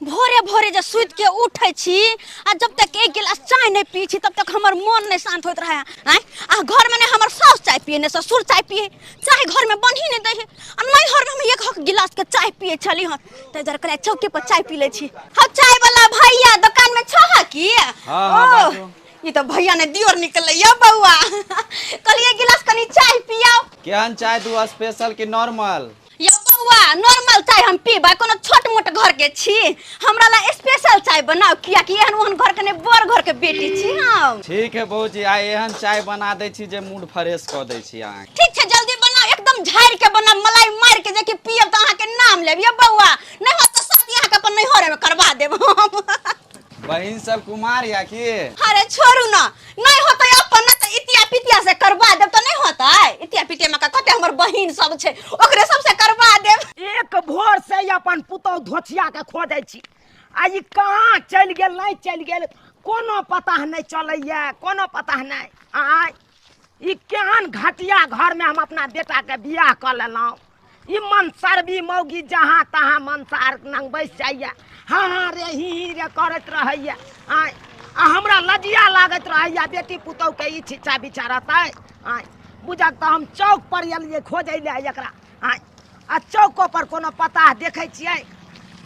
भोरे भोरे जब सुत के उठे छी आ जब तक एक गिलास चाय नहीं पी छी तब तक हमर मन नहीं शांत होत रहे हैं। आ घर में ने हमर सास चाय पिए ने ससुर चाय पिए, चाय घर में बन ही नहीं दे है। आ नहीं घर में हम एक गिलास के चाय पिए छली हन त जरा कले चौकी पर चाय पी ले छी। हम चाय वाला भैया दुकान में छह की? हां बाबू ये तो भैया ने दियोर निकल या बउआ कल एक गिलास कनी चाय पियाओ। केहन चाय तू स्पेशल की नॉर्मल? या बउआ नॉर्मल चाय हम पीबा, कोनो छोट मोट घर के छी, हमरा ला स्पेशल चाय बनाओ किया कि एहन ओहन घर के ने बड़ घर के बेटी छी हम। ठीक है बहू जी, आइ एहन चाय बना दे छी जे मूड फ्रेश कर दे छी अहाँ। ठीक छै जल्दी बनाओ, एकदम झाड़ के बनाओ, मलाई मार के जे कि पियब त अहाँ के नाम लेब या बउआ, नहीं हो त शादी अहाँ के अपन नैहर में करवा देब हम। बहिन सब कुमार या की? अरे छोड़ू ना, नहीं होतै अपन न त इतिया पितिया से करवा देब त नहीं होतै। इतिया पितिया में कते हमर बहिन सब छै ओकरे सब से करवा देब। एक भोर से अपन पुतौ धोछिया के खोजै छी, आ ई कहाँ चल गेल नहीं चल गेल कोनो पता नहीं चलैया, कोनो पता नहीं। आय ई केहन घटिया घर में हम अपना बेटा के बियाह कर लेलौं। ई मनसरबी मौगी जहाँ तहाँ मनसार नंग बैस जाइया, हाँ रे ही रे करत रहैया। आय आ हमरा लजिया लागत रहैया बेटी पुतौ के ई छिछा बिचारतै। आय बुझक त हम चौक पर एलिए खोजै ले एकरा। आय आ चौको पर कोनो पता देखे छियै?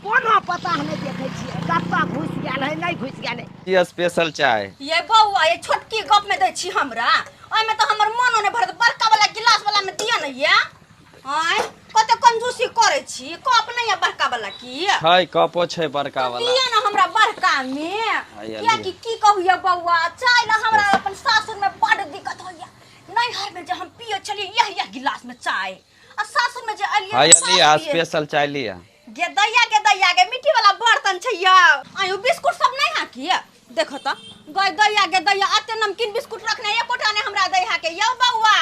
कोनो पता नहीं देखे छियै, कत्ता घुस गेल है नहीं घुस गेल है। ये स्पेशल चाय ये बउआ ये छोटकी कप में दै छी हमरा, ओय में त हमर मनो ने भरत, बड़का वाला गिलास वाला में दिया नहीं ये। आय कते कंजूसी करे छी, कप नहीं है बड़का वाला की? छै कपो छै बड़का वाला। दिया ना हमरा बड़का में, क्या की कहू ये बउआ, चाय ला हमरा अपन सासुर में बड़ दिक्कत होइया। नैहर में जे हम पियो छली यह गिलास में चाय, आ सासुर में जे अलिए हाय लिया स्पेशल चाय लिया। गे दैया गे मिट्टी वाला बर्तन छै या। आयु बिस्कुट सब नहीं है की? देखो त गे दैया आते नमकीन बिस्कुट रखने एक कोठा ने हमरा दै है के। यो बउआ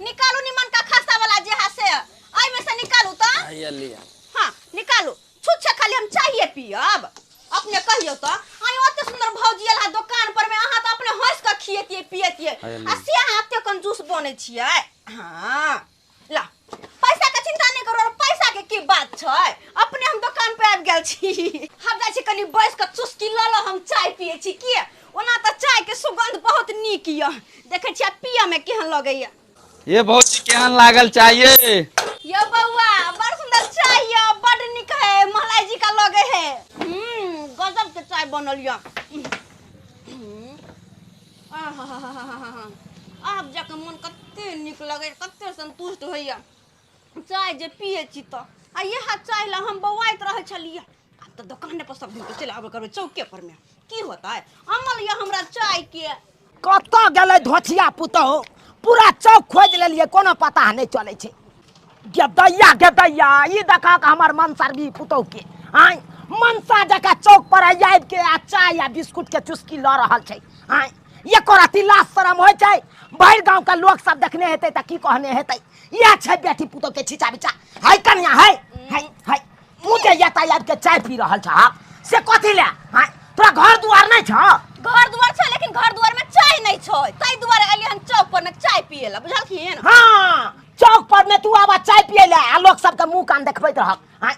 निकालू निमन का खस्ता वाला जे है से, आई में से निकालू त। हाय लिया। हां निकालू, छुच्छे खाली हम चाहिए पियब। अपने कहियो त आयु ओते सुंदर भौजी एला दुकान पर में, अहाँ त अपने हंस के खिएतिए पिएतिए आ से अहाँ एते कंजूस बनै छियै। हां ला पैसा के चिंता नहीं करो, पैसा के की बात छै, अपने हम दुकान पे आबि गेल छी। हम जाय छी कनी बैस के चुस्की ल लो, हम चाय पिए छी की? ओना त चाय के सुगंध बहुत नीक य, देखे छी पिया में केहन लगैया। ये बहू जी केहन लागल चाहिए? यो बउआ बड़ सुंदर चाय य, बड़ नीक है, मलाई जी का लगे है। गजब के चाय बनल य। आब जाके मन कते नीक लगे, कते संतुष्ट होइया चाय जे पिए छी त। आ यह चाय ला हम बौआइत रहे छलिए, अब त दुकाने पर सब दिन के चले आबे करबे चौके पर में, की होता है अमल या हमरा चाय के। कत्ता गेलै धोछिया पुतौ, पूरा चौक खोज लेलिए कोनो पता नहीं चले छे। गे दैया ई देखा के हमर मनसरबी पुतौ के। आय मनसा जका चौक पर आइब के आ चाय या बिस्कुट के चुस्की ल रहल छै। आय एको रति लाज शरम होय छै? भरि गांव के लोग सब देखने हेतै त की कहने हेतै? ये छै बेटी पुतौ के छिचा बिचा। हाय कन्या हाय हाय हाय मुझे यातायात के चाय पी रहल छ से कथि ले? हाय तोरा घर दुआर नहीं छ? घर दुआर छै लेकिन घर दुआर में चाय नहीं छै, तै दुआरे एली हम चौक पर में चाय पिए ला, बुझलखिन? हां चौक पर में तू आबा चाय पिए ले आ लोग सब के मुंह कान देखबैत रह। हाय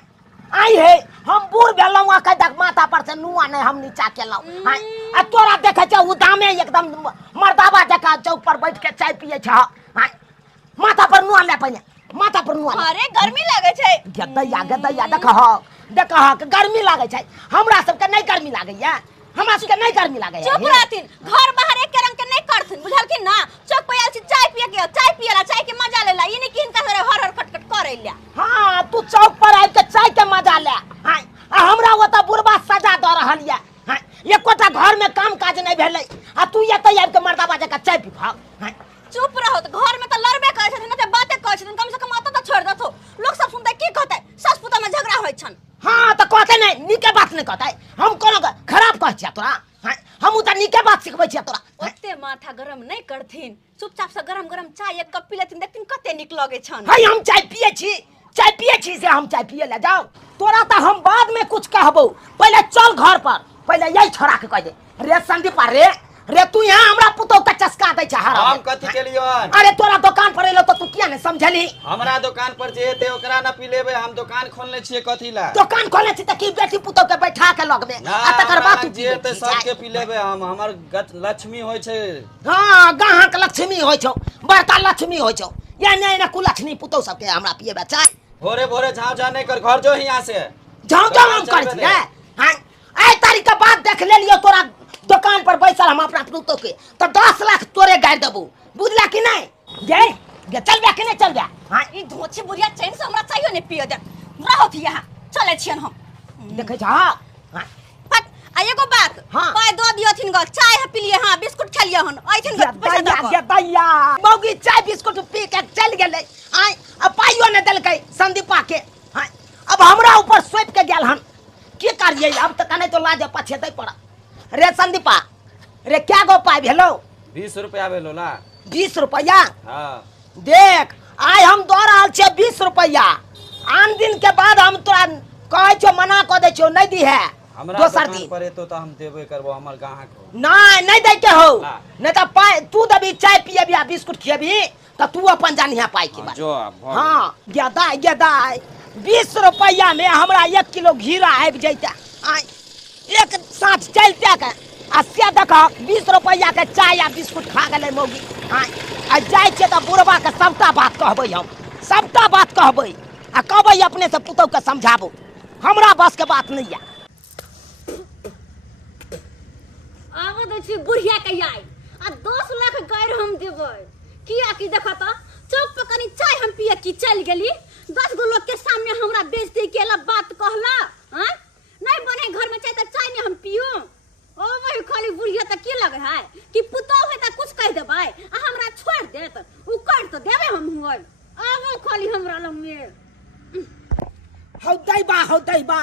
आई हे हम बूढ़ भेलौं आ कह देख माथा पर से नुआ नहीं हम नीचा केलौं। हाय आ तोरा देखे छ उदामे एकदम मर्दावा जका चौक पर बैठ के चाय पिए छ। हाय माथा पर नुआ ले पहिले, माथा पर नुआ। अरे गर्मी लागे छै। गे दैया देखह गर्मी लागे छै, हमरा सब के नहीं गर्मी लागैया, हमरा सब के नहीं गर्मी लागैया। चुप रहथिन, घर बाहर एक रंग के नहीं करथिन, बुझलखिन ना? चौक पे आयल छी चाय पिए के, चाय पिएला, चाय के मजा लेला, ई नहीं कि इनका हर हर खटखट करे ला। हां तू चौक पर आइ के चाय के मजा ले। हां आ हमरा ओता बुढ़बा सजा द रहल या। हां एकोटा घर में काम काज नहीं भेलै आ तू एतै आबि के मर्दाबा जका चाय पी भाग। हां चुप रहो, तो घर में तो लड़बे करे छथिन, ना बातें करे छथिन, कम से कम आता तो छोड़ दथो, लोग सब सुनते की कहते सास पुता में झगड़ा होय छन। हां त कहते नहीं नीके बात नहीं कहते, हम कोनो खराब कह छिया तोरा? हां हम त नीके बात सिखबै छिया तोरा। ओते माथा गरम नहीं करथिन, चुपचाप से गरम गरम चाय एक कप पी लेथिन, देखथिन कते नीक लगे छन। हाय हम चाय पिए छी से हम चाय पिए ले जाओ। तोरा त हम बाद में कुछ कहबो, पहले चल घर पर, पहले यही छोड़ा के कह दे रे संदीप रे रे तू यहाँ हमरा पुतौ के चस्का दै छ हारा हम कथी केलियो अरे तोरा दुकान पर एलो तो तू किया नहीं समझली हमरा दुकान पर जे हेते ओकरा न पिलेबे हम दुकान खोलने छिए कथी ला दुकान खोले छी त की बेटी पुतौ के बैठा के लगबे आ तकर बाद तू जे हेते सबके पिलेबे हम हमर लक्ष्मी होय छै हां गाहक लक्ष्मी होय छौ बड़का लक्ष्मी होय छौ या नहीं ना कुलक्ष्मी पुतौ सबके हमरा पिएबे चाय भोरे भोरे झाव जा नहीं कर घर जो यहां से जाओ हम कर छी हां ए तारीख के बाद देख ले लियो तोरा दुकान पर बैसल हम अपना पुतौ के तो 10 लाख तोरे गाड़ देबू बुझला कि नहीं जे चल बे कि नहीं चल बे हां ई धोछी बुढ़िया चैन से हमरा चाहिए ने पिए दे रहत यहां चले छियन हम देखे छ हां पट आ एगो बात हाँ। पाय दो दियथिन ग चाय है पिलिए हां बिस्कुट खलिए हन आइथिन ग पैसा दो के दैया मौगी चाय बिस्कुट पी के चल गेलै आय अब पाइयो ने देलकै संदीपा के हां अब हमरा ऊपर सोप के गेल हन की करिए अब त कने तो लाज पछेतै पड़ा रे संदीपा रे क्या गो पाइ भेलो 20 रुपया भेलो ला 20 रुपया हां देख आय हम दो रहल छे 20 रुपया आन दिन के बाद हम तोरा कहै छो मना क दै छो नहीं दी है हमरा दोसर दुकान दिन पर तो हम देबे करबो हमर गाहक हो नहीं दे के हो हाँ। नहीं तो पाई तू दबी चाय पिएबी आ बिस्कुट खिएबी तो तू अपन जानिया पाई के बात जो हाँ गेदाय 20 रुपया में हमरा 1 किलो घीरा आबि जैता आय एक साथ चलते के आ से देख 20 रुपया के चाय आ बिस्कुट खा गेलै मौगी आय आ जाय छे त बुढ़वा के सबटा बात कहबै हम सबटा बात कहबै आ कहबै अपने से पुतौ के समझाबो हमरा बस के बात नहीं है आवे दै छी बुढ़िया के आई आ 10 लाख गैर हम देबै किया कि देखा त चौक पे कनी चाय हम पिए की चल गेली 10 गो लोग के सामने हमरा बेइज्जती केला बात कहला हैं नहीं बने घर में चाय त चाय ने हम पियो ओ वही खाली बुढ़िया त की लगे है कि पुतो है त कुछ कह देबै आ हमरा छोड़ देत उ कर त देबे हम हुई आवे खाली हमरा लग में हौ दैबा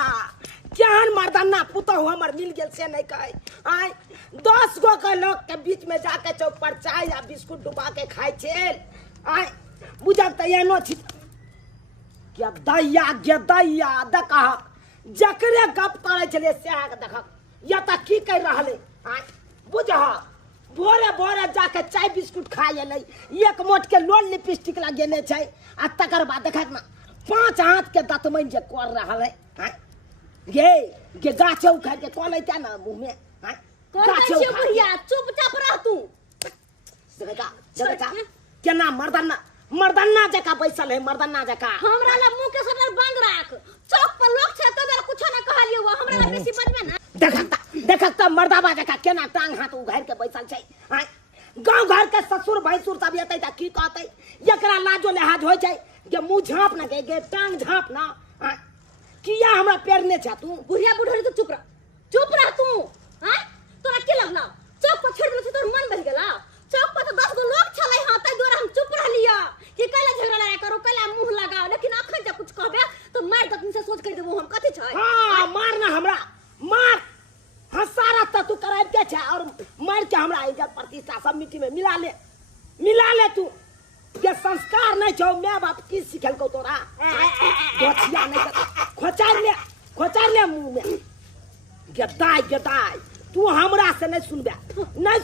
केहन मर्दाना पुतौ हमर मिल गेल से नहीं कहे आय 10 गो के लोग के बीच में जाके चौक पर चाय या बिस्कुट डुबा के खाय छे आय बुझब त एनो छी के दैया देखा जकरे गप करे छले से आके देख या त की कर रहले आय बुझह भोरे भोरे जाके चाय बिस्कुट खाय एलै एक मोट के लोन लिपस्टिक लगेने छै आ तकर बाद देखक ना 5 हाथ के दतमैन जे कर रहल है गे गाछ उखाड़ के कॉल ऐता ना मुंह में गाछ बुढ़िया चुपचाप रह तू देखा केना मर्दाना जका बैसल है मर्दाना जका हमरा ला मुंह के सटर बंद राख चौक पर लोग छै तो जरा कुछ ना कहलियो हमरा ला बेसी बजबे ना देखा मर्दाबा जका केना टांग हाथ उघाड़ के बैसल छै गांव घर के ससुर भैंसुर सब एतै त की कहतै एकरा लाजो लिहाज होय छै जे मुंह झाँप ना गे टांग झाँप ना किया हमरा पेरने छ तू बुढ़िया बुढ़ड़ी तो चुप रह तू हैं तोरा के लगला चौक पर छोड़ देलछ तोर मन बह गेला चौक पर तो 10 गो लोग छलै हां तै द्वारा हम चुप रहलिया कि कैला झगड़ा लड़ा करो कैला मुंह लगाओ लेकिन अखन जे कुछ कहबे तो मार दतन से सोच कर देबो हम कथि छै हां मार ना हमरा मार हसारा त तू कराब के छ और मार के हमरा इज्जत प्रतिष्ठा सब मिट्टी में मिला ले तू ये संस्कार नहीं छौ मैं बाप की सिखल को तोरा दोछिया नहीं खोचार ले मुंह में गेदाय तू हमरा से नहीं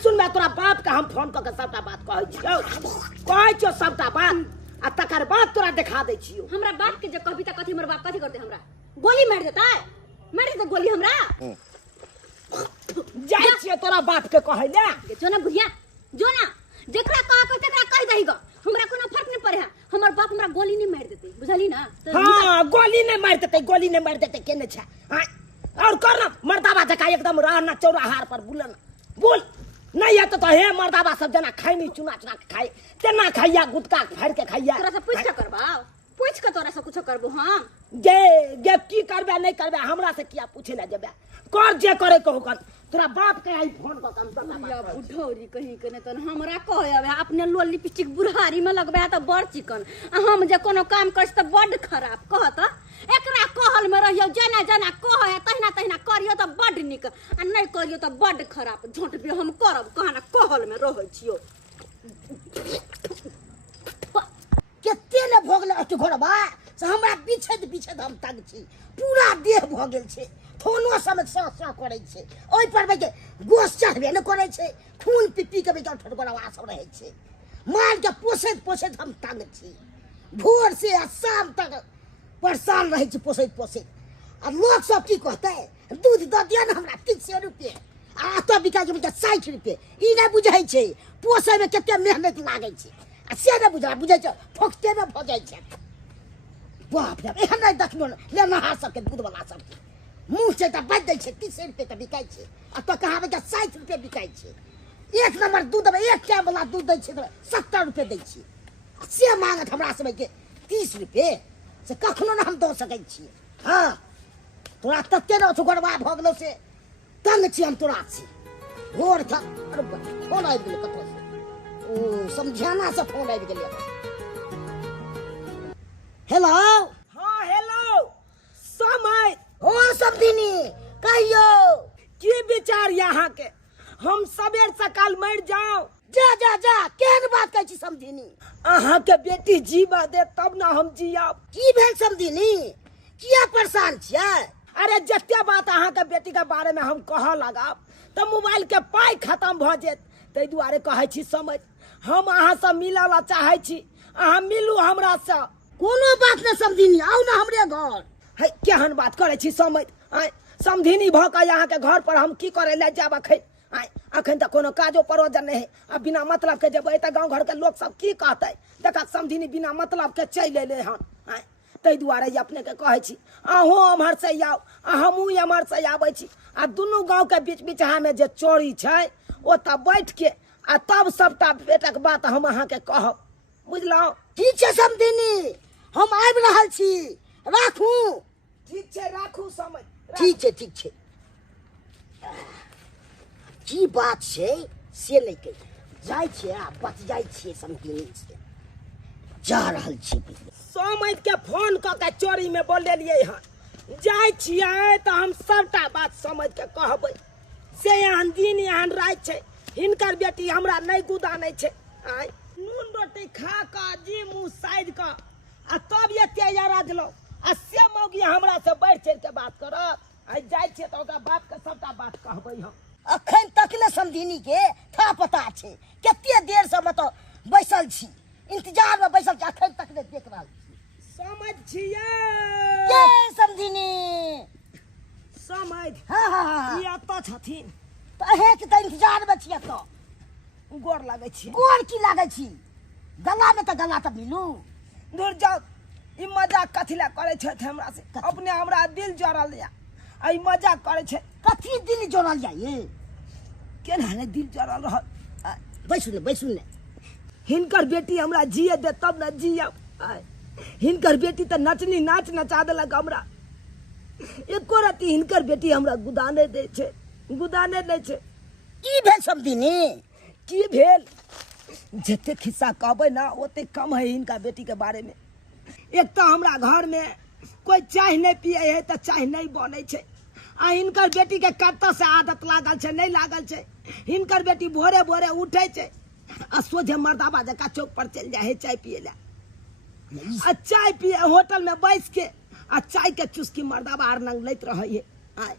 सुनबे तोरा बाप के हम फोन क के सबटा बात कहै छियो सबटा बात आ तकर बाद तोरा दिखा दै छियो हमरा बाप के जे कहबी त कथि हमर बाप कथि करते हमरा गोली मार देता गोली हमरा जाय छियो तोरा बाप के कहै ले जो ना बुढ़िया जो ना जेकरा कह तेकरा कह दही ग हमरा कोनो फर्क नहीं पड़े है हमर बाप हमरा गोली नहीं मार देते बुझली ना हां गोली नहीं मार देते केने छ और कर ना मर्दाबा जका एकदम रहना चौराहार पर बोल नहीं है तो हे मर्दाबा सब जना खाई नहीं चुना के खाई तेना खाइया गुटका फाड़ के खाइया तोरा से पूछ के करबा पूछ के तोरा से कुछ करबो हम गे की करबे नहीं करबे हमरा से किया पूछे ला जेबे कर जे करे कहू कन तोरा बाप के आई फोन क कम या बुढ़ौरी कहीं के ने तन हमरा कहबे अपने लोल लिपस्टिक बुढ़ारी में लगबे त बड़ चिकन आ हम जे कोनो काम करस त बड़ खराब कहत एकरा कहल में रहियो जना कहे तहिना करियो त बड़ निक आ नहीं करियो त बड़ खराब झोंट भी हम करब कहना कहल में रहै छियो केते ने भोगले अट घोड़बा से हमरा पीछे हम तक छी पूरा देह भ गेल छे फोनो समय स करे छे ओइ पर बेके गोस चढ़बे न करे छे खून पी के बेके ठड़गड़वा सब रहे छे माल के पोसैत हम तंग छी भोर से आ शाम तक परेशान रहे छी पोसैत आ लोग सब की कहते दूध द दिया न हमरा 300 रुपए आ तो बिका के 60 रुपए ई नै बुझै छे पोसै में केते मेहनत लागे छे आ से नै बुझै छे फोकते में भ जाय छे बाप रे एहन नै देखलो ले नहा सबके दूध वाला सबके मुंह से त बाज दै छे 30 रुपए त बिकाय छे आ तो कहां के 60 रुपए बिकाय छे एक नंबर दूध में एक टाइम वाला दूध दै छे 70 रुपए दै छे से मांगत हमरा सब के 30 रुपए से कखनो न हम दो सकै छी हां तोरा तत्ते न छुगरवा भ गेलो से तंग छी हम तोरा से घोर था अरे फोन आबि गेल कतो से ओ समझाना से फोन आबि गेल हेलो हाँ हेलो समय हो समझिनी कहियो की विचार यहाँ के हम सबेर सकाल मर जाओ जा केहन बात कहै छी समझिनी अहाँ के बेटी जीवा दे तब ना हम जियब की भेल समझिनी किया परेशान छियै अरे जत्ते बात अहाँ के बेटी के बारे में हम कह लगाब त मोबाइल के पाई खत्म भ जेत तै दुआरे कहै छी समझ हम अहाँ से मिलला चाहै छी अहाँ मिलू हमरा से कोनो बात न समझिनी आउ ना हमरे घर है केहन बात करे छी समझ आय समझिनी भ के यहाँ के घर पर हम की करे ले जाब अखन तक कोनो काजो परोजन नहीं है अब बिना मतलब के जब त गांव घर के लोग सब की कहते देखा समझिनी बिना मतलब के चल एले हन तै दुआरे अपने के कहै छी अहूँ अमहर से आउ आ हमहूँ एमहर से आबै छी आ दुनू गांव के बीच बीचहा में जे चोरी छै ओतऽ बैठ के आ तब सबटा बेटक बात हम अहाँ के कहब बुझलहुँ ठीक छै समझिनी हम आबि रहल छी राखू ठीक छै राखू समय ठीक छै की बात छै से नहीं कह जाय छे आ बच जाय छे समझिनी से जा रहल छी सोमैत के फोन क के चोरी में बोलेलिए हन जाय छियै त हम सबटा बात समझ के कहबै से एहन दिन एहन रात छै हिनकर बेटी हमरा नहीं गुदानै छै आय नून रोटी खा क जी मुंह साइड क आ तब एते यारा गेलो आ से मौगी हमरा से बढ़ चढ़ के बात करत आय जाय छियै त ओकरा बात के सबटा बात कहबै हम अखन तक ने समझिनी के था पता छे केते देर से मतलब बैसल छी इंतजार में बैसल छी अखन तक ने देख रहल छी समझ छियै के समझिनी समझ हां ई अत छथिन त अहे के त इंतजार में छियै त गोर लागै छी गोर की लागै छी गला में त गला त मिलू दूर जाओ ई मजाक कथिला करे छै हमरा से अपने हमरा दिल जोड़ल या आई मजाक करे छै कथी दिल जोड़ल जाए केना ने दिल जोड़ल रह बैसू ने हिनकर बेटी हमरा जिए दे तब न जियब हिनकर बेटी त नचनी नाच नचा देलक हमरा एको राती हिनकर बेटी हमरा गुदाने दे छै की भेल समझिनी की भेल जते खिस्सा कहबै ना ओते कम है हिनका बेटी के बारे में एक तो हमरा घर में कोई चाय नहीं पिए है तो चाय नहीं बने छै आ हिनकर बेटी के कत्ता से आदत लागल छै नहीं लागल छै हिनकर बेटी भोरे भोरे उठे छै आ सोझे मर्दाबा जका चौक पर चल जाए है चाय पिए ला आ चाय पिए होटल में बैठ के आ चाय के चुस्की मर्दाबा आर नंग लैत रहे है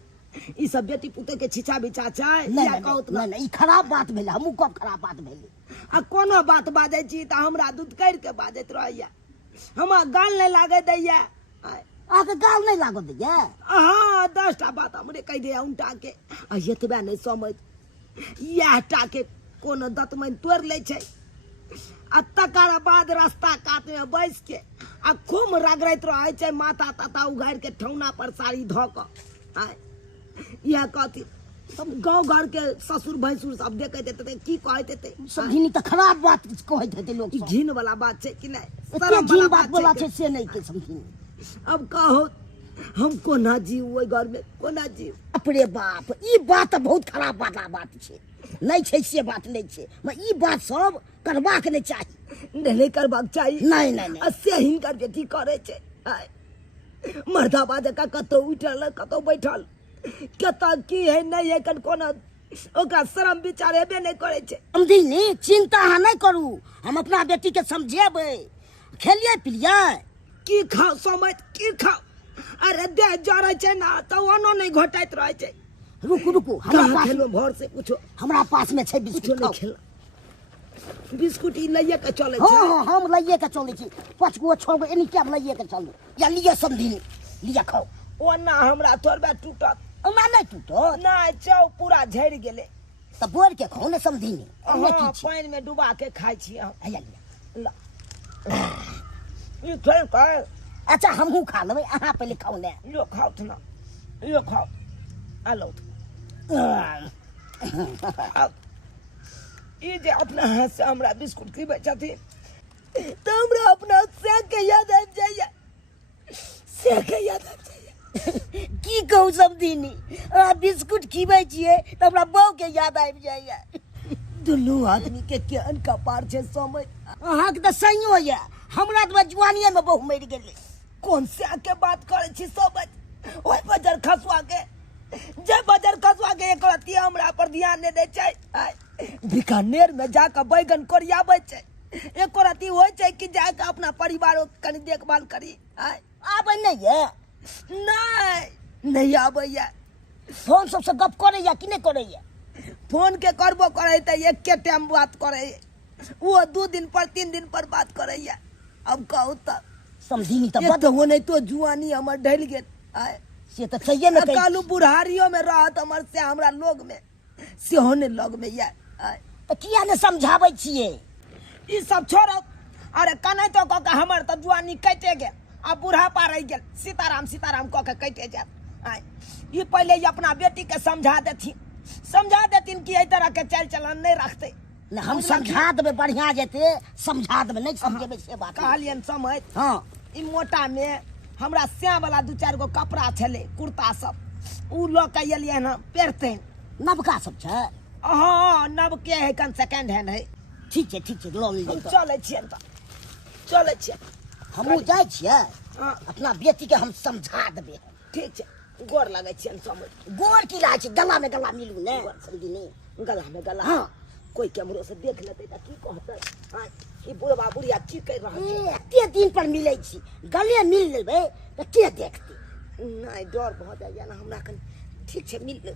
ई सब बेटी पुते के छिछा बिछा छै या कहत नहीं ई खराब बात भेले हमहु कब खराब बात भेले आ कोनो बात बाजै छी त हमरा दूध कर के बाजैत रहैया हमरा गाल नहीं लागे दैया आके गाल नहीं लागो दैया हां 10टा बात हमरे कह दे उनटा के आ एतबा नहीं समझ याटा के कोनो दतमन तोड़ ले छै आ तकर बाद रास्ता काट में बैस के आ खूब रगड़ैत रहै छै माथा ताता उघाड़ के ठौना पर साड़ी ध क यह कहती सब गांव घर के ससुर भैंसुर सब देखैत हेतै की कहैत हेतै समझिनी त खराब बात कहैत हेतै लोग ई घिन वाला बात छै कि नहीं शर्म वाला बात बोला छै से नहीं के समझिनी अब कहो हम कोना जीव ओइ घर में कोना जीव अपरे बाप ई बात बहुत खराब वाला बात छै नहीं छै से बात नहीं छै मैं ई बात सब करबाक नहीं चाही नहीं करबाक चाही नहीं से हिनकर बेटी करे छै मर्दाबा जका कतौ उठल कतौ बैठल कता की है नहीं है कन कोना ओकरा शर्म विचार हेबे नहीं करे छै समझिनी चिंता अहाँ नहीं करू हम अपना बेटी के समझेबै खेलिए पिलिए की खाओ समझ की खाओ अरे दे जरे छे ना तो ओनो नहीं घोटाइत रहे छे। रुकू रुकू, हमरा कहाँ पास खेलो भर से पूछो, हमरा पास में छै कुछो बिस्कुट। नहीं खेला। बिस्कुट ई लइये के चले हाँ छे। हाँ हम लइये के चले छी, 5 गो 6 गो एनी क्या लइये के चलू। या लिया समझी, लिया खाओ। ओना हमरा थोड़बे टूटत हमरा नहीं टूटो नहीं, चौ पूरा झड़ गेले। तो बोर के खाओ ने समझी ने। हाँ, की छी पानी में डुबा के खाई छी हम। आया लिया। ला। ई थोड़ कर अच्छा हमहू खा लेबै, अहाँ पहले खाओ ने। यो खाओ त ना, यो खाओ आलो ई जे अपना हाथ से हमरा बिस्कुट खिबै छथिन त हमरा अपना से के याद आबि जाइए, से के याद आबि जाइए। की कहू समझीनी, बिस्कुट खिबै छियै त हमरा बहू के याद आबि जाइए। दुनू आदमी के केहन कपार छै समझ। अहाँ के त सहियो ये, हमरा त जवानिये में बहू मरि गेलै। कोन से के बात करे छी समझ। ओइ बजर खसुआ के, जे बजर खसुआ के एक रत्ती हमरा पर ध्यान नहीं दै छै। आय, बीकानेर में जाकर बैगन कोरियाबै छै, एको रत्ती होइ छै कि जाकर अपना परिवारों के कनी देखभाल करी। आय आबै नहीं ये, नहीं आबैया। फोन सबसे गप करैया कि नहीं करैया? फोन के करबो करे त एके टाइम बात करे, वो 2 दिन पर 3 दिन पर बात करैया। अब कहू त समझीनी त एक बद तो होने तो जुआनी हमर ढल गेल। आय से त चाहिए न कही। कालू बुढ़ारियों में रहत हमर से हमरा लोग में सेहो ने लग में या। आय त किया ने समझाबै छियै? ई सब छोड़ो। अरे कनै तो क के हमर त जुआनी कटे गेल, अब बुढ़ापा रह गेल, सीताराम सीताराम क के कटे जात। आय ई पहले ही अपना बेटी के समझा देथिन कि एहि तरह के चाल चलन नहीं रखते। न हम समझा देबै, बढ़िया जेते समझा देबै, नहीं समझेबै से बात। कहलियन समझ। हाँ ई मोटा में हमरा स्या वाला 2-4 गो कपड़ा छले, कुर्ता सब, उ ल के एलियन हम पेरते। नबका सब छै? हाँ नब के है, कन सेकंड हैंड है। ठीक छै लऽ हम लेबै। चले छियन त चले छियन। हमहू जाइ छियै, हाँ अपना बेटी के हम समझा देबै। ठीक छै, गोर लगे छियन समझ। गोर की लागै छै, गला में गला मिलू ने समझीनी। गला में गला। हाँ कोई कैमरो से देख लेते त की कहते। हां ई बुढ़वा बुढ़िया की कह रहल छै। एते दिन पर मिलै छी, गले मिल लेबै त के देखतै? नहीं डर भ जाइए ना हमरा कन। ठीक छै मिल ले।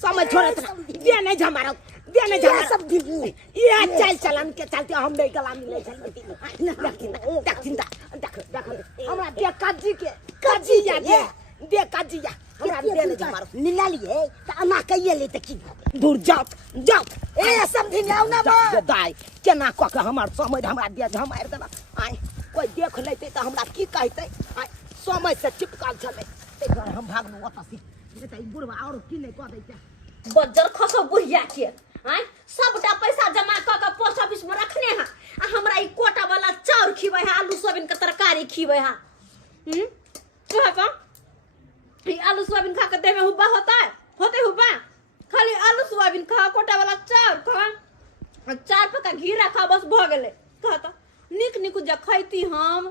समझ छोड़े दे नहीं झमारो, दे नहीं झमारो सब दिन ये चल चलन के चलते हम नहीं गला मिले छन। देख हमरा दे काजी के, काजी या दे काजी या हमरा दे नहीं झमारो। मिला लिए त अना कहिए ले त की दूर जाओ ए समझी जाओ ना बा। दाई केना क के हमर समझ हमरा दे झमार देना। आय कोई देख लेते त हमरा की कहते। आय समय से चिपकाल चले एकरा हम भागनु ओता से त ई बुढ़वा और की नहीं कह दै छै। बज्जर खसो बुढ़िया के आय सबटा पैसा जमा क के पोस्ट ऑफिस में रखने हैं आ हमरा ई कोटा वाला चाउर खिबै है, आलू सोयाबीन के तरकारी खिबै है। कह का ई आलू सोयाबीन खा के देह में हुब्बा होते हुब्बा? खाली आलू सोयाबीन खा, कोटा वाला चाउर खा, 4 पका घी रखा, बस भ गेले। कह त निक जे खैती हम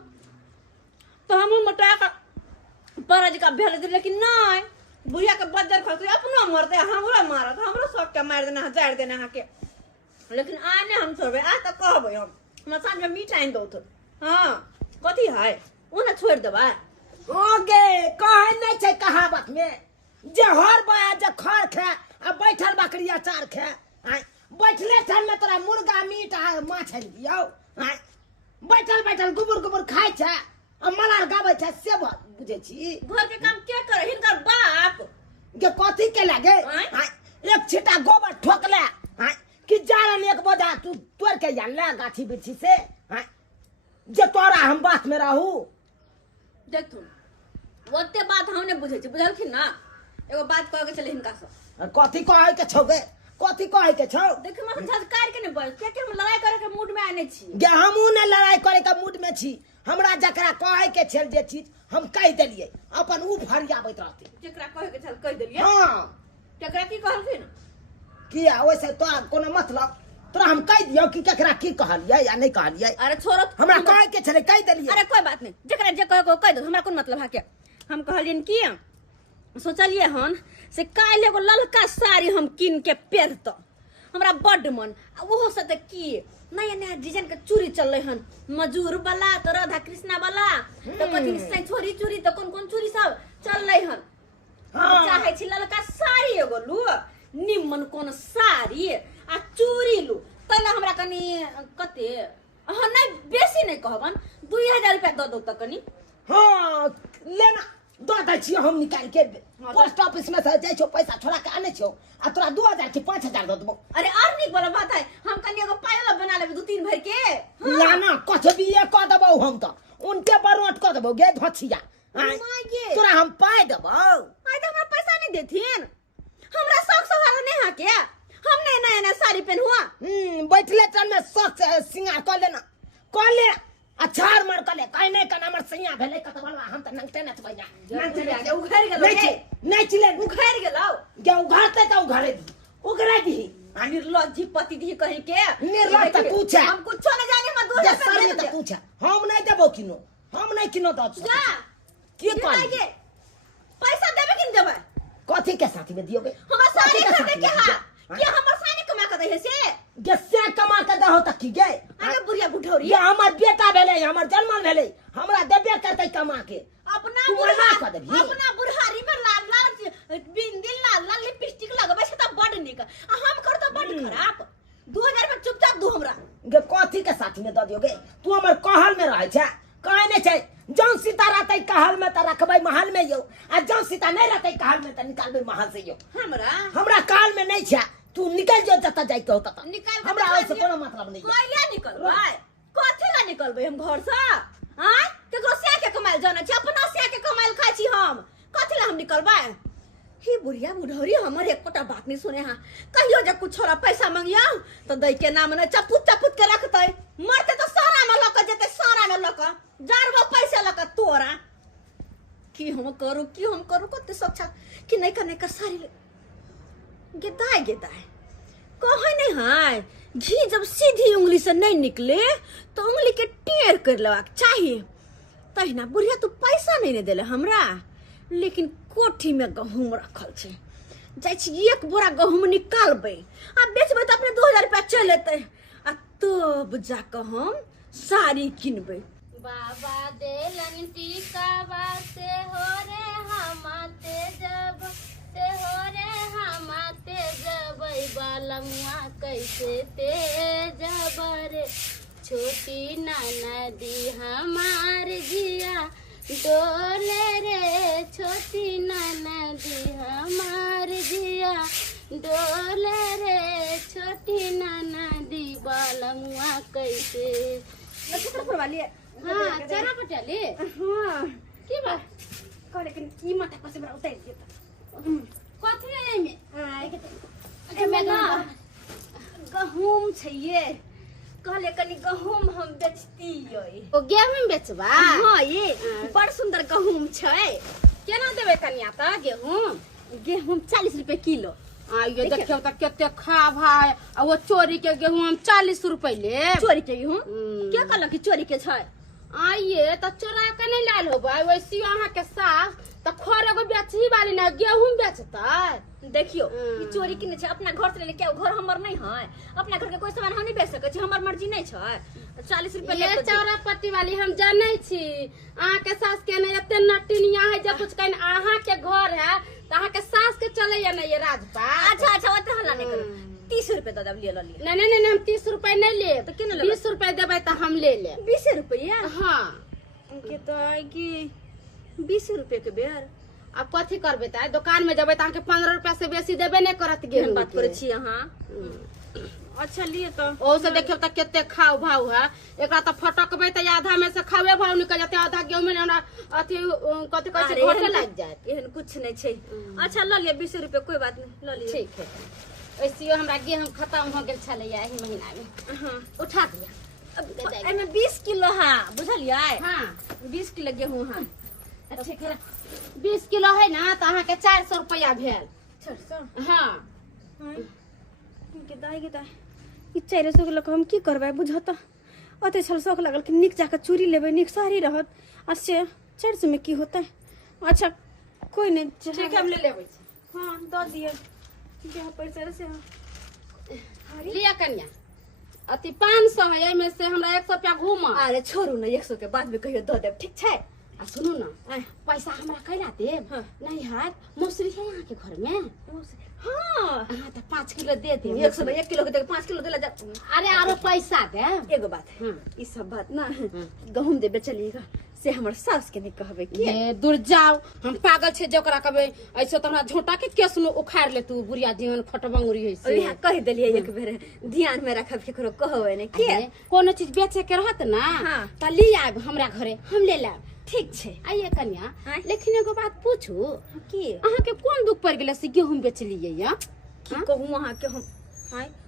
तो हम मोटा का परज का भेल दे, लेकिन नहीं बुढ़िया के बज्जर खसो अपनो मरते, हमरो मारत, हमरो सब के मार देना, जार देना है के। लेकिन आने हम छोड़बे, आ त कहबै हम साँझ में मीट आइन दो तो। हां कथी है ओना छोड़ देबा? ओगे कहे नहीं छै कहावत में जे हर बाया जे खर खा आ बैठल बकरी अचार खा। आय बैठले ठन में तोरा मुर्गा मीट आ माछ दियौ। आय बैठल गुबुर खाय छै आ मलार गाबै छै से बुझे छी। घर के काम के करे हिनकर बाप के कथी के लागे। आय एक छिटा गोबर ठोकले। आय कि जारन 1 बजा तू तोड़ के या ले गाछी बिछी से। आय जे तोरा हम बात में रहू। देख तू ओते बात हम ने बुझे छी, बुझलखिन ना? एगो बात कह के चले हिनका से। कथी कहे के छौगे, कथी कहे के छौ? देख मत झजकार के ने बस के हम लड़ाई करे के मूड में आने छी। गे हमहू ने लड़ाई करे के मूड में छी। हमरा जकरा कहे के छल जे चीज हम कह देलिए, अपन ऊ फरियाबैत रहती। जेकरा कहे के छल कह देलिए। हां केकरा की कहलखिन? किया वैसे तो कोनो मतलब तोरा हम कह दियो कि केकरा की कहलिए या नहीं कहलिए। अरे छोड़ो हमरा कहे के छले कह देलिए। अरे कोई बात नहीं, जेकरा जे कहे को कह दो, हमरा कोन मतलब है के। हम कहलियन की सोचलिए हन से काल एगो ललका साड़ी हम किन के पहनत, हमरा बड्ड मन। ओहो से त की नया नया डिजाइन के चूड़ी चल रहे हन मजूर वाला तो राधा कृष्णा वाला तो कथी से छोरी चूड़ी तो कौन कौन चूड़ी सब चल रहे हन हाँ। चाहे छी ललका साड़ी एगो लू निम्मन कोन साड़ी आ चूड़ी लू तैला हमरा कनी कते हाँ नहीं बेसी नहीं कहबन 2000 रुपया दो दो तक कनी हाँ लेना दो दै छियो हम निकाल के हाँ, पोस्ट ऑफिस में से जाय छो पैसा छोड़ा के आने छो आ तोरा 2000 के 5000 दे देबो अरे और निक वाला बात है हम कनी एगो पायल बना लेबे 2-3 भर के लाना कछ भी ये क देबो हम तो उनके बरोट क देबो गे धछिया माय गे तोरा हम पाए देबो आइ त हमरा पैसा नहीं देथिन हमरा शौक सवार नहीं है क्या हम नया नया नया साड़ी पहनुआ बैठले टन में शौक से सिंगार कर लेना कर ले अचार मार कर ले काई नहीं का हमर सैया भेले कत बनवा हम त नंगटे न भैया नंगटे उघार गेलो नहीं चिले उघार गेलो गे उघारते त उघारे दी उघरा दी निर्लज्जी पति दी कहीं के निर्लज्ज त तू छे हम कुछ न जाने हम 2000 सर रुपया में दे त तू छे हम नहीं देबो किनो हम नहीं किनो द जा के ये कर लागे पैसा देबे कि नहीं देबे कथी के साथी में दियोगे हमरा साड़ी कथी के खरीदे के साथी में हा दियोगे? क्या हमर साड़ी कमा के दे है से गस्सा कमा के दहो तक की गे आगे बुढ़िया बुढ़ौरी ये हमर बेटा भेले हमर जन्मन भेले हमरा देबे करतै कमा के अपना तू बुढ़ा मना कर देबही। अपना बुढ़ारी में लाल लाल बिंदी लाल लाल लिपस्टिक लगबे से त बड निक आ हम कर त बड खराब 2000 में चुपचाप दू हमरा गे कथी के साथी में द दियोगे तू हमर कहल में रहे छे कहे नहीं छे जौन सीता रहते कहल में त रखबै महल में यो आ जौन सीता नहीं रहते कहल में त निकालबै महल से यो हमरा कहल में नहीं छे तू निकल जो जता जाई के होता निकाल के हमरा निकाल ऐसे दियो। कोनो मतलब नहीं है कहिया निकलबै कथि ला निकलबै हम घर से हां केकरो से के कमाइल जाना छै अपना से के कमाइल खाइ छी हम कथि ला हम निकलबै ही बुढ़िया बुढ़ौरी हमर एकोटा बात नहीं सुने हां कहियो जे कुछ छोरा पैसा मांगिया तो दै के नाम ने चपुत चपुत के रखतै मरते तो सारा में लक जेते सारा में लक जारबो पैसा लक तोरा की हम करू कते सक्षा कि नहीं करने का सारी गेदाय कहे नहीं है घी जब सीधी उंगली से नहीं निकले तो उंगली के टेढ़ कर लेवाक चाहिए तहिना बुढ़िया तू पैसा नहीं देले हमरा लेकिन कोठी में गहूम रखल छे जाय छी एक बोरा गहूम निकालबे आ बेचबे त अपने 2000 रुपया चल एतै आ तब जाके हम साड़ी किनबे बाबा देलन टीका से हो रे हमाते जब से हो रे हमाते जब बालमुआ कैसे ते जब रे छोटी ननदी हमार जिया डोले रे छोटी ननदी हमार जिया डोले रे छोटी ननदी बालमुआ कैसे लखीसराय वाली हाँ चरा पटाली हां की बा करे कि ई माथा पर से बड़ा उतार देता कथी है एमे एमे ना गहूम छैये कहले कनी गहूम हम बेचती यई ओ गेहूं बेचबा हां ये बड़ सुंदर गहूम छै केना देबे कनिया त गेहूं 40 रुपए किलो आ ये देखियो त केते खा भाई आ वो चोरी के गेहूं हम 40 रुपए ले चोरी के गेहूं के कहलक कि चोरी के छै आइए त चोरा के नहीं लाल होबा वैसी अहाँ के सास त खोरे को बेचही वाली ना गेहूं बेचतै देखियो ई चोरी किने छै अपना घर से ले के घर हमर नहीं है अपना घर के कोई सामान हम नहीं बेच सकै छी हमर मर्जी नहीं छै 40 रुपए ले ये चौरापट्टी वाली हम जानै छी अहाँ के सास के ने एते नटिनिया है जे कुछ कहीं अहाँ के घर है त अहाँ के सास के चले या नहीं ये राजपाट अच्छा ओते हल्ला नहीं करू 30 रुपए दे दब ले ल लिए नहीं हम 30 रुपए नहीं ले तो केना लेबै 20 रुपए देबै त हम ले ले 20 रुपया हाँ के तो आई कि 20 रुपए के बेर अब कथी करबे त दुकान में जबै त अहाँ के 15 रुपया से बेसी देबे नहीं करत गेहूं बात करे छी अहाँ अच्छा लिए तो ओ से देखियो त केते खाव भाव है एकरा त फटकबे त आधा में से खावे भाव निकल जाते आधा गेहूं में हमरा अथी कथी कहै छै घोटे लाग जात एहन कुछ नहीं छै अच्छा ल लिए 20 रुपए कोई बात नहीं ल लिए ठीक है ऐसे हमरा गेहूं खत्म हो गेल छले एही महीना में हां उठा दिया एमे 20 किलो हां बुझलियै हां 20 किलो गेहूं हां ठीक है 20 किलो है ना त अहाँ के 400 रुपया भेल 400 हां के दाई ई 400 के लोग हम की करबै बुझत त अते छल शौक लागल कि निक जाके चूड़ी लेबै निक साड़ी रहत आ से 400 में की होता है अच्छा कोई नहीं ठीक है हम ले लेबै हां दो दिए क्या पैसा से लिया कन्या अति 500 है, एमे से हमरा 100 रुपया घूमा। अरे छोड़ू ना, 100 के बाद में कहियो दो देब, ठीक छै? आ सुनू ना, पैसा हमरा कैला देब? नहीं है, मौसरी है यहाँ के घर में? हाँ हाँ तो 5 किलो दे दे। 100 में 1 किलो के 5 किलो देला जा। अरे आरो पैसा दे। एगो बात है, ई सब बात ना गहूम देबे चलिएगा से हमर सास के नहीं कहबे कि ए दूर जाओ, हम पागल छे जकरा कहबे ऐसे तो हमरा झोटा के केस नु उखाड़ ले तू बुढ़िया जीवन खटबंगुरी है से। ओहा कह देलिए एक बेर, ध्यान में रखब केकरो कहबे नहीं कि कोनो चीज बेचे के रहत ना हाँ। त ली आब हमरा घरे, हम ले लेब। ठीक छै। आइए कन्या, लेकिन एगो बात पूछू, की अहाँ के कोन दुख पड़ गेले से गेहूं बेचलिए या? की कहूं अहाँ के हम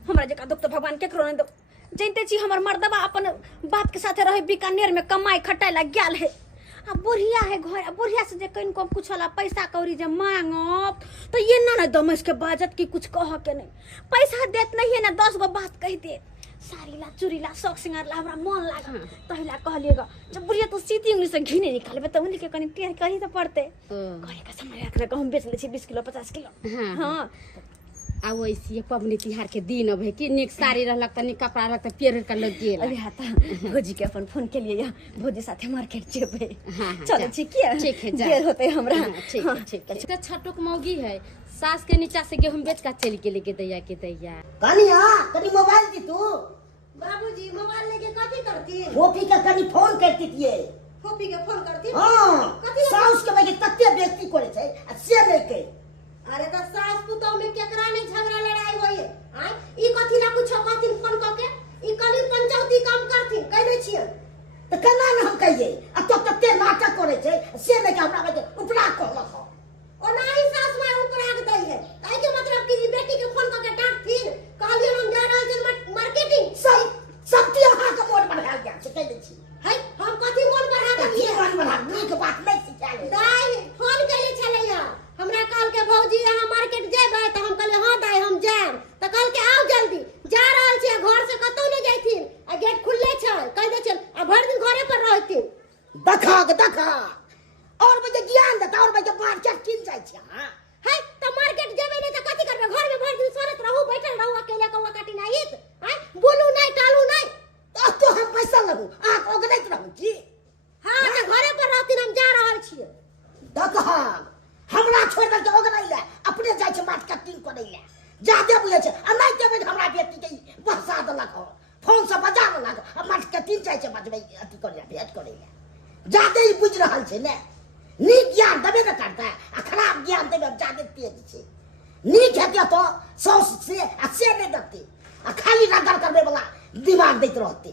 हमरा जका दुख तो भगवान केकरो नहीं दो। जानते छी हमर मर्दबा अपन बाप के साथे रहे बीकानेर में कमाई खटाई ला गेल है। आ बुढ़िया है घर, बुढ़िया से जे कहीं को कुछ वाला पैसा कौड़ी जे मांगब तो ये ना दमस के बाजत की कुछ कह के नहीं, पैसा देत नहीं है ना 10 गो बात कह दे। साड़ी ला चूड़ी ला शौक सिंगार ला हमरा मन लाग तहिला कहलिएगा जब बुढ़िया तो सीधी उंगली से घी नहीं निकालबे तो उनके कनी टेर कही तो पड़ते। करे का समय रख के हम बेच ले छी 20 किलो 50 किलो। हां आ वैसे पबनी तिहार के दिन अब है कि निक साड़ी रहलक त निक कपड़ा रहलक त पेड़ का लग गेल। अरे हाता भौजी के अपन फोन के लिए भौजी साथे मार्केट जेबे। हां चलो ठीक है, ठीक है, जा देर होते हमरा। ठीक है ठीक है। त छटुक मौगी है, सास के नीचा से गेहूं बेच का चल के लेके दैया के दैया। कनिया कनी मोबाइल दी तू। बाबूजी मोबाइल लेके कथी करती? फोपी के कनी फोन करती थिए। फोपी के फोन करती? हां साउस के भाई तत्ते बेइज्जती करे छै आ से लेके। अरे तो सास पुतौ में केकरा नहीं झगड़ा लड़ाई होई है? आय ई कथी ला कुछ कहथिन फोन क के? ई कनी पंचायती काम करथिन, कह दै छियै। त केना न हम कहिए आ तो तत्ते नाटक करे छै से लेके हमरा में उपरा कहलक। ओनाही सास माय उपराग दै है। काहे के मतलब कि ई बेटी के फोन क के डांटथिन, कहलिए हम जा रहल छी मार्केटिंग। सही सबती अहाँ के मोन बढ़ा गया से कह दै छी। है हम कथी मोन बढ़ा की देलिए? मन बढ़ा नीक बात नहीं सिखाले। दाई फोन कैले छलैया, हमरा कहल के भौजी अहाँ मार्केट जेबै त हम कहले हां दाई हम जाएब। त कहल के आओ जल्दी, जा रहल छी, घर से कतौ नहीं जाइथिन, आ गेट खुलले छै, कह दे चल आ भर दिन घरे पर रहथिन। देखा और बजे ज्ञान देता और बजे मार्केट किन जाय छी। हां है त मार्केट जेबै नहीं त कथी करबै? घर में भर दिन सोरत रहू, बैठल रहू, अकेले कौवा काटी नहीं हित। है बोलू नहीं टालू नहीं। तो हम पैसा लगू आ ओगरैत रहू की। हां त घरे पर रहथिन, हम जा रहल छी। देखा हमरा छोड़ के ओगरै ले अपने जाय छै मार्केटिंग करे ले। जादे बुझे छै आ नहीं देबै हमरा बेटी के बहसा देलक हो, फोन से बजा देलक आ मार्केटिंग जाय छै बजबै अथी करे भेट करे ले। जादे ही बुझ रहल छै ने। नीक ज्ञान देबे न करता आ खराब ज्ञान देबे जादे तेज छै। नीक हेतै तो सौस से आ से नहीं देते आ खाली रगड़ करबे वाला दिमाग दैत रहते।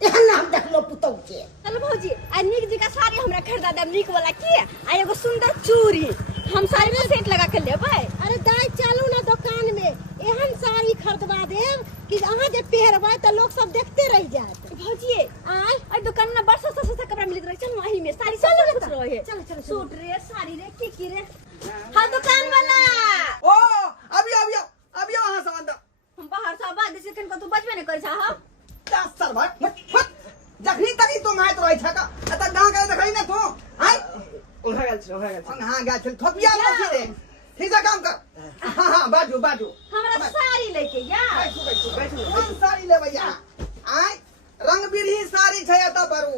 एहन ना हम देखलो पुतौ के। चलो भौजी आ नीक जी का साड़ी हमरा खरीदा देब, नीक वाला की आ एगो सुंदर चूड़ी हम साड़ी में सेट लगा के लेबै। अरे दाई चलू ना दुकान में, एहन साड़ी खरीदवा देब कि अहाँ जे पहरबै त लोग सब देखते रह जात। भौजी आय आई दुकान में बरसा सस्ता कपड़ा मिलत रहे चल वही में साड़ी सब कुछ रहे। चल सूट रे साड़ी रे की रे। हां दुकान वाला ओ अभी वहां से अंदर हम बाहर से आवाज दे कन को तू बचबे नहीं कर छा। 10 साल भाई जखनी तक तो माइत रही छका अत गांव के देखै न तू हाय ओहा गेल छ हां गा छल थोपिया मत दे ठीक है काम कर। हां बाजू हमरा साड़ी लेके या बैठू कौन साड़ी ले भैया? आय रंग बिरही साड़ी छै अत बरू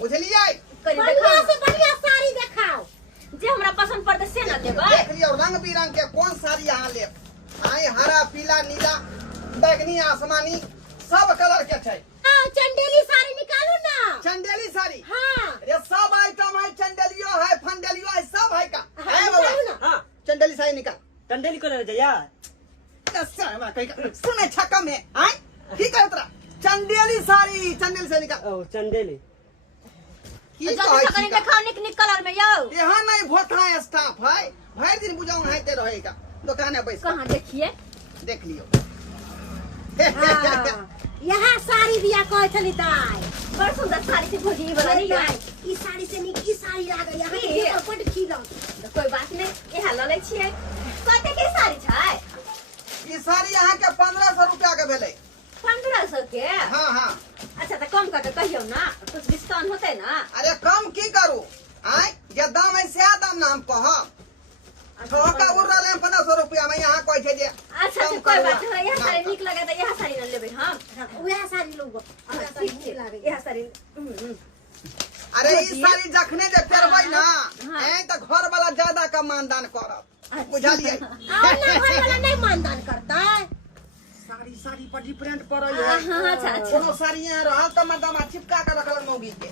बुझलियै? बढ़िया से बढ़िया साड़ी देखाओ जे हमरा पसंद पड़ते से ना लेबै। देख लियो रंग बिरंग के कौन साड़ी यहां ले। आय हरा पीला नीला बैगनी आसमानी सब कलर के छै। हां चंदेली साड़ी निकालू ना। चंदेली साड़ी हां ये सब आइटम है, चंदेलियो है, फंदेलियो है, सब है का है निकालू बाबा? ना। हां चंदेली साड़ी निकाल। टंडेली कलर जया कसम कहीं सुने छक्का में आय ठीक है तोरा चंदेली साड़ी निकाल। ओ चंदेली की जल्दी कहै से कनी छी का? देखाओ निक कलर में यो। यहाँ नहीं भोथा स्टाफ है, भर दिन बुझाऊ हाइते रहेगा दुकाने बैठ कहां देखिए देख लियो। यहाँ साड़ी दिया कहे छली दाई। बड़ सुंदर साड़ी थी भौजी वाला नहीं है। ई साड़ी से नीक ई साड़ी लागे यहाँ की? के बड खिलम। तो कोई बात नहीं ये हल्ला ले छिए। कते के साड़ी छै? ये साड़ी यहाँ के 1500 रुपया के भेले। 1500 के। हाँ अच्छा तो कम करके कहियो ना, कुछ डिस्काउंट होते ना। अरे कम की करू आय जे दाम है से दाम ना हम कहब। ठोका उड़ रहा है 1500 रुपया में यहाँ कोई थे जे अच्छा अच्छा कोई बात नहीं यह साड़ी निक लगा था यह साड़ी न लेबे हम वह साड़ी लोग ठीक है यह साड़ी अरे ई साड़ी जखने जे पेरबै ना ए त घर वाला ज्यादा का मानदान करब बुझलिए और ना घर वाला नहीं मानदान करता है साड़ी साड़ी पर डिफरेंट पड़ै है हाँ अच्छा अच्छा कोनो साड़ी यहाँ रहल त मर्दमा चिपका के रखल मौगी के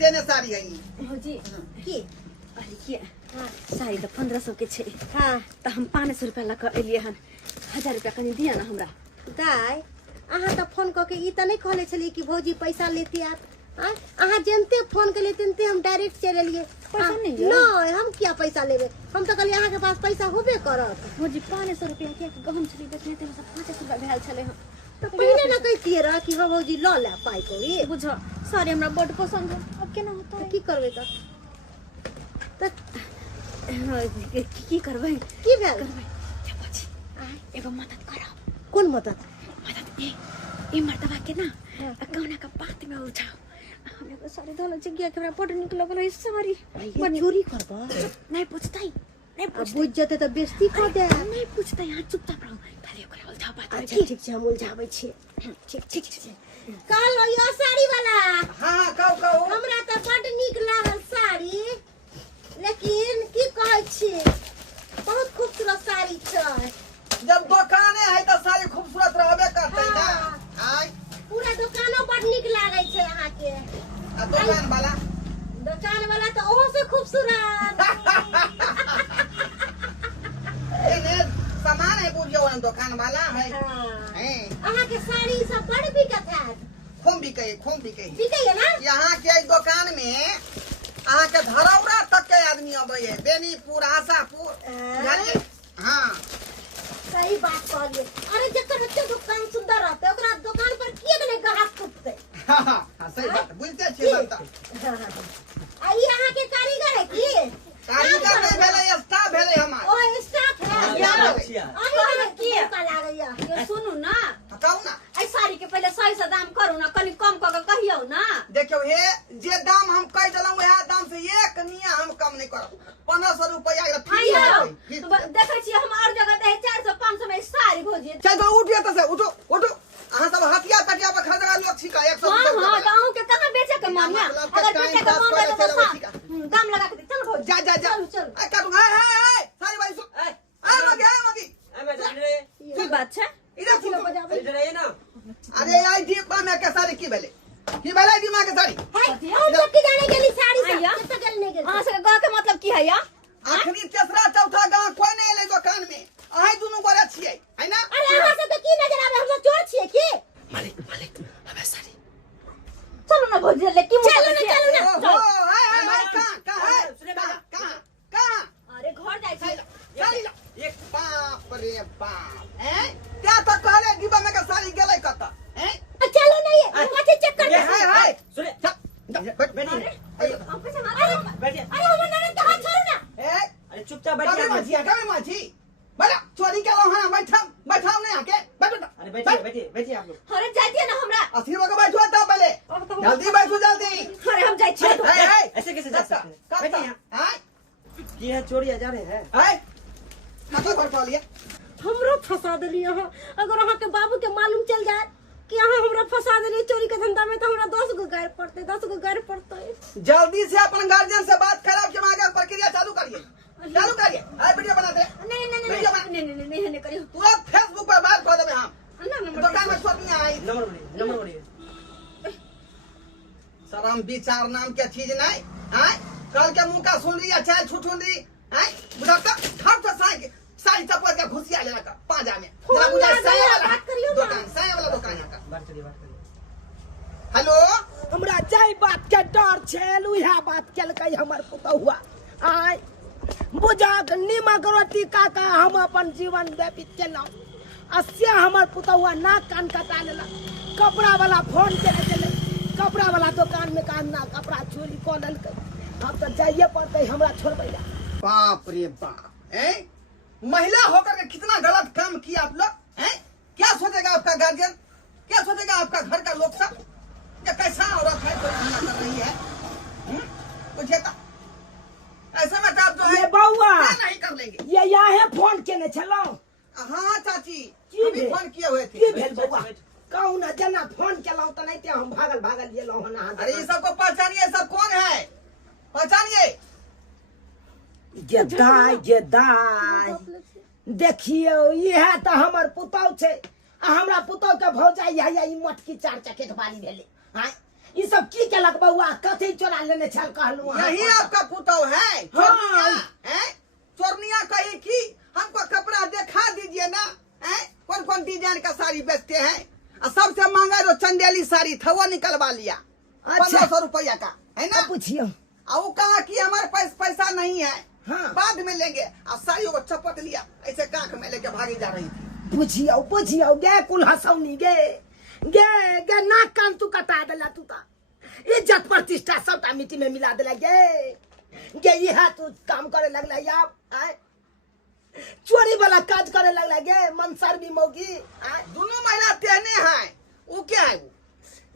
तेने साड़ी है ई भौजी की अरे के साड़ी तो 1500 के छे हां तो हम 500 रुपया लगा एलिए हन 1000 रुपया कनी दिया ना हमरा दाई अहाँ तो फोन करके ई तो नहीं कहले छलिए कि भौजी पैसा लेती आप अहाँ जनते फोन के लेते ते हम डायरेक्ट चले लिए पैसा नहीं है? नहीं हम क्या पैसा लेबे हम तो कहलिए अहाँ के पास पैसा होबे करत भौजी 500 रुपया के गहम छली बेचने ते सब 500 रुपया भेल छले हम तो पहले ना कहतिए रहा कि हाँ भौजी लो ले पाई कोई बुझो साड़ी हमरा बड़ पसंद है अब केना होता है की करबे तो की करबै की भेल भौजी एगो मदद करो कौन मदद मदद ए मर्दबा के ना कौना का बात में उठाओ हम एगो साड़ी धोले छै के हमरा बड़ निक लगल है साड़ी ये चोरी करबा नहीं पूछताई नहीं अब बुझ जते तो बेइज्जती कर दे नहीं पूछताई यहाँ चुपचाप रहो खाली ओकरा उलझा बात अच्छा ठीक छै हम उलझाबै छी ठीक छै कल यो साड़ी वाला हां कहू हमरा तो बड़ निक लागल साड़ी लेकिन की कहै छी बहुत खूबसूरत साड़ी छै जब दुकाने है तो साड़ी खूबसूरत रहबे करते ना हाय पूरा दुकानो बड़ निक लागै छै अहाँ के दुकान वाला तो ओहो से खूबसूरत सामान है बुझियो दुकान वाला है अहाँ के साड़ी सब बड़ बिकत है खूब बिके बिकैया ना यहाँ के दुकान में अहाँ के धरौरा तक के आदमी अबै है बेनीपुर आशापुर बुझलिए हाँ सही बात कहलिए अरे जकर हत्ते दुकान सुंदर रहते ओकरा दुकान पर किए ने ग्राहक टूटते हाँ सही बात बुझते छियै बात आ ई अहाँ के कारीगर है की कारीगर नहीं भेलै स्टाफ भेलै हमार ओ स्टाफ है अरे की का लागैया ये सुनू ना कहू ना ऐ साड़ी के पहले सही से दाम करू ना कनी कम क के कहियो ना देखियो हे जे दाम हम कह देलहुं वह दाम से एक निया हम कम नहीं करब 1500 रुपया देखै छी हम और जगह दे 400 500 में साड़ी भोजी चल तो उठिए तो से उठो अहाँ सब हथिया पटिया पर खरीदगा लोग छिका 100 हां रुपया हां गांव के कहां बेचे के मानिया अगर बेचे के मांगे तो दाम लगा के चल भोजी जा चल ए काटू है सारी भाई सुन आ मगी की बात है इधर सुन अरे आई दीपा में के साड़ी की भेले दीमा के साड़ी हम सब की जाने गेली साड़ी सब आया? कितना गेल नहीं गेल हां से गांव के मतलब की है या आखरी तेसरा चौथा गांव कोई नहीं एले दुकान में अहीं दुनु गोरा छियै है ना अरे हमरा सब के की नजर आवे हम सब चोर छिए की मालिक हमें साड़ी चलो ना भोजी लेकिन चलो ना ओहो है कहां अरे घर जाय छी साड़ी ला एक बाप रे बाप हैं क्या तो कहले दीपा में के साड़ी गेलै कत हैं चलो नहीं है मुझे चेक कर है सुने बैठ अरे हमर ननद के हाथ छोड़ो ना अरे चुपचाप बैठ कभी माझी बड़ा चोरी के लो हां बैठाओ नहीं आके बैठ बैठिए आप लोग। अरे जाय दिए ना हमरा असली वगैरह बैठो तब पहले जल्दी बैठो जल्दी अरे हम जाय छी ऐसे कैसे जा सकते हैं? बैठिए यहाँ। हैं ये है चोरी जा रहे हैं हैं मतलब बैठा लिया हमरो फंसा देली अहाँ अगर अहाँ के बाबू के मालूम चल जाए कि अहाँ हमरा फंसा देली चोरी के धंधा में तो हमरा 10 गो गायर पड़ते जल्दी से अपन गार्जियन से बात कराओ कि आगे प्रक्रिया चालू करिए हां वीडियो बना दे नहीं करियो तुरंत फेसबुक पर बात कर देबे हम दुकान में छोड़ नहीं आई नंबर बोलिए शर्म विचार नाम के चीज नहीं हैं कल के मुंह का सुन रही है चाहे छुटुन रही हैं बुझा का खर तो साड़ी चपल के घुसिया ले लगा पाजा में जरा बुझा बात करियो ना। साया वाला दुकान है का बात करिए हेलो हमरा जाय बात के डर छल उहा बात केलकै हमर पुतहुआ आय बुझाक नीमक रोटी काका हम अपन जीवन व्यतीत केलहुँ अस्य हमर पुतहुआ नाक कान कटा लेलक कपड़ा वाला फोन केने गेलै कपड़ा वाला दुकान में कान्ना कपड़ा चोरी कऽ लेलकै अब तो जाइए पड़तै हमरा छोड़बै ला बाप रे बाप हैं महिला होकर के कितना गलत काम किया आप लोग हैं क्या सोचेगा आपका गार्जियन क्या सोचेगा आपका घर का लोग सब ये कैसा औरत है कोई हमला कर रही है कुछ ऐसा में तो आप जो ये है बउआ देंगे। ये यहाँ फोन केने चलो। हाँ चाची की अभी भेल? फोन किए हुए की थे। भेल बउआ? कहूँ ना जना फोन केलौं तो नहीं ते हम भागल ये लो ना। अरे ये सबको पहचानिए, सब कौन है पहचानिए। ये दाई देखियो यह तो हमर पुतौ छे। हमरा पुतौ के भौजाई है ई मटकी 4 चकेट वाली भेले। हां ई सब की केलक बउआ? कथि चोरा लेने छल कहलू? यही आपका पुतौ है चोरनिया है? चोरनिया कही कि हमको कपड़ा दिखा दीजिए ना। है कौन कौन डिजाइन का साड़ी बेचते हैं? और सबसे महंगा जो चंदेली साड़ी था वो निकलवा लिया 1500 रुपया का, है ना? पूछियो और वो कहा कि हमारे पास पैसा नहीं है, हाँ। बाद में लेंगे। और साड़ियों को चपट लिया, ऐसे काख में लेके भागी जा रही थी। पूछियो गे कुल हसौनी गे गे गे नाक कान तू कटा देला तू ता। इज्जत प्रतिष्ठा सबटा मिट्टी में मिला देला गे गे। यह तू काम करे लगला या आय चोरी वाला काज करे लगला गे। मनसर भी मौगी आय दोनों महिला तेने हैं। वो क्या है? वो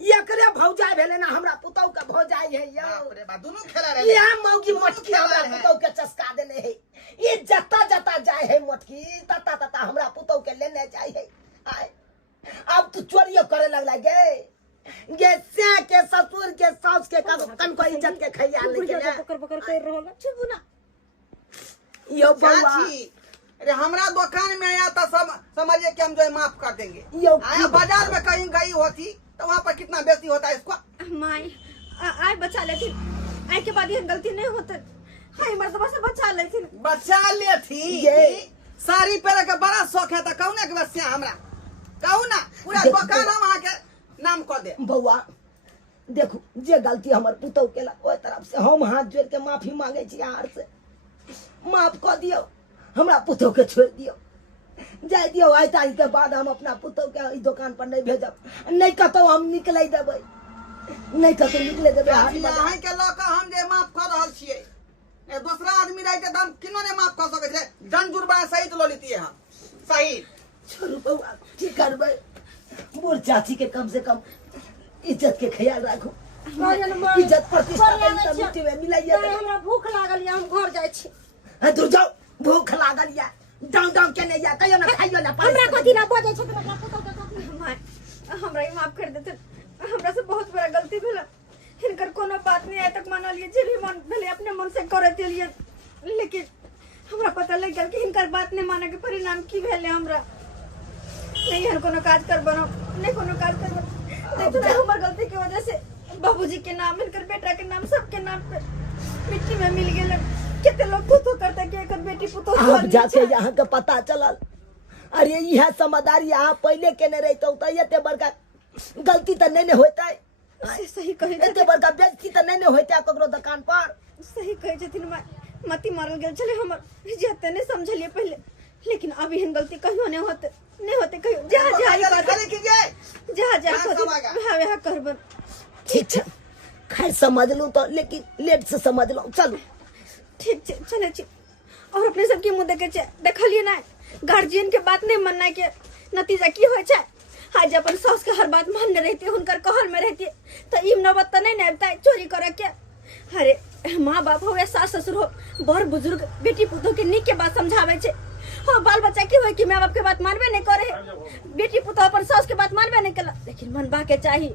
एकरे भौजाई भेले ना। हमरा पुतौ के भौजाई है यो। बाप रे बाप, दोनों खेला रहे। यह मौगी दोनों मटकी खेला हमरा रहे। पुतौ के चस्का देले है। ये जता जता जाए है मटकी तता तता हमरा पुतौ के लेने जाए है। आय अब तू चोरियो करे लगला गे गे। से के ससुर के सास के कन को इज्जत के खैया लेके पकड़ पकड़ कर रहल ठीक ना। यो बउआ चाची अरे हमरा दुकान में आया था, सब समझिए कि हम जो है माफ कर देंगे। यो आया बाजार में कहीं गई होती तो वहाँ पर कितना बेइज्जती होता है इसको। माई आय बचा लेती। आय के बाद ये गलती नहीं होते। हाय मर्दबा से बचा लेती। बचा ले थी ये। साड़ी पहने का बड़ा शौक है तो कहू ना कि बस हमरा कहू ना पूरा देख- दुकान हम वहाँ के नाम कर दे। बउआ देखो जे गलती हमर पुतौ केला ओय तरफ से हम हाथ जोड़ के माफी मांगे छी आर से। माफ कर दियो, हमरा पुतौ के छोड़ दियो। जाय दियो आइ तारीख के बाद हम अपना पुतौ के ई दुकान पर नहीं भेजब। नहीं कतो हम निकलै देबै, नहीं कतो निकले देबै। हाथ चाची में अहाँ के लऽ कऽ हम जे माफ कर रहल छियै, ए दूसरा आदमी रहते तो हम किनो ने माफ कर सकै छे। दंड जुर्माना सहित लऽ लेतियै हम सही। छोड़ू बउआ की करबै। मोर चाची के कम से कम इज्जत के ख्याल राखो। इज्जत प्रतिष्ठा के मिट्टी में मिलाइए। हमरा भूख लागल या हम घर जाइ छी। दूर जाओ भूख लागल या डाउन के नहीं या कहियो ना खाइयो ना। हमरा कथि ना बजै छै हमरा पुतौ के कथि? माय हमरा ही माफ कर देते। हमरा से बहुत बड़ा गलती भेल। हिनकर कोनो बात नहीं आय तक मान लिए जे भी मन भेले अपने मन से करते लिए। लेकिन हमरा पता लग गया कि हिनकर बात नहीं माने के परिणाम की भेले। हमरा नहीं हर कोनो काज कर बनो नहीं कोनो काज कर बनो। तो हमर गलती की वजह से बाबूजी के नाम हिनकर बेटा के नाम सबके नाम पे मिट्टी में मिल गेल। कितने लोग तो करता कि एकर बेटी पुतो अब जाके यहाँ के पता चलल। अरे यह समझदारी आप पहले केने रहते तो एते बड़का गलती तो नहीं होता है। सही कहे एते बड़का बेइज्जती तो नहीं होता ककरो दुकान पर। सही कहे छथिन माय। मती मारल गेल छले हमर जेते नहीं समझलिए पहले। लेकिन अभी हिन गलती कहियो नहीं होते कहियो। जहाँ जहाँ ई बात खाली कीजिए। जहाँ जहाँ हाँ, कहते सब आएगा। वहाँ करबन। ठीक है खैर समझ लूँ तो, लेकिन लेट से समझ लो। चलो ठीक छे चले छी। और अपने सबके मुंह देखे छे देखलिए ना गार्जियन के बात नहीं मानना के नतीजा की होय छे। आज अपन सास के हर बात मानने रहती हुनकर कहल में रहती तो ई नौबत तो नहीं नबता चोरी करे के। अरे माँ बाप हो या सास ससुर हो बड़ बुजुर्ग बेटी पुतोह के नीक के बात समझावे छे। हाँ बाल बच्चा की होय कि माँ बाप के बात मानबे नहीं करे। बेटी पुतोह अपन सास के बात मानबे नहीं कला लेकिन मनबा के चाहिए।